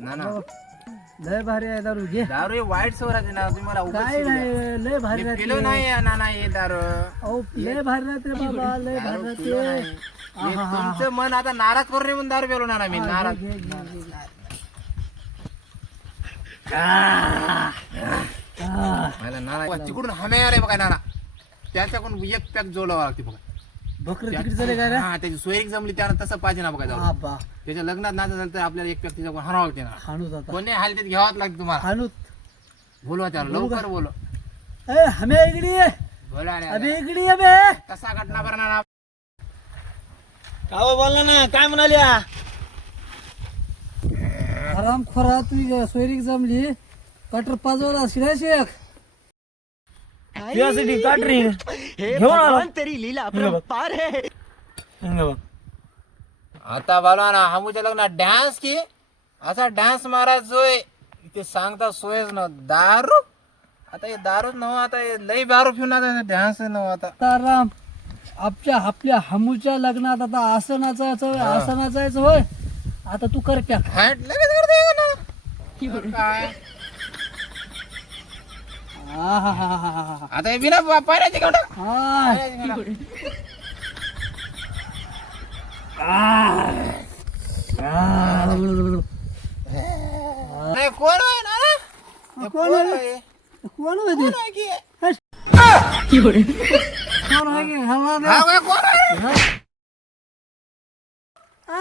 ना ना लय भारी आहे दारू घे. दारू हे वाईट सवय राहते ना तुम्ही मला उगाच काय शिकवलं. नाही लय भारी मी राहते. पिलो नाही ना ना हे दारू अहो लय भारी राहते बाबा लय दारू भारी पिलो राहते. नाही. मी तुमचं मन आता नाराज करून नाही म्हणून दारू पिलो ना मी नाराज. घे, घे, घे, घे. मला नाना तिकडून हमे आले बघा नाना त्याच्याकडून एक पॅक जोलावा लागते बघा. बकरं तिकीट झाले काय रे? हा त्याची सोयरीक जमली त्यानं तसं पाहिजे ना बघा जाऊ. बाबा त्याच्या लग्नात नाच झालं तर आपल्याला एक पॅक तिच्याकडून हाणावं लागते ना. हाणूत आता कोणी हालतीत घ्यावाच लागते तुम्हाला. हाणूत. बोलवा त्याला लवकर बोलो. ए हमे इकडे ये. बोला रे अबे इकडे ये बे. कसा घटना बरं ना काय बोलला ना काय म्हणाल्या आराम खोरा तुझी सोयरीक जमली कटर पाजवला शिरायचे तुझ्यासाठी काटरी घेऊन आलो तेरी लीला अपरंपार है. हंग बघ आता बोलवा ना हमूच्या लग्नात डान्स की असा डान्स मारा जोय ते सांगता सोयच न दारू आता हे दारूच नव आता हे लई दारू पिऊन आता डान्स नव आता आराम आपल्या हमूच्या लग्नात आता आसनाचं होय. आता तू कर पॅक. हॅट लगेच करते ना काय आता हे बिना पाण्याचे केवढं कोण आहे ना कोण आहे? कोण आहे ते? आहे की? कोण आहे की? हलवा दे. हा काय कोण आहे? आ!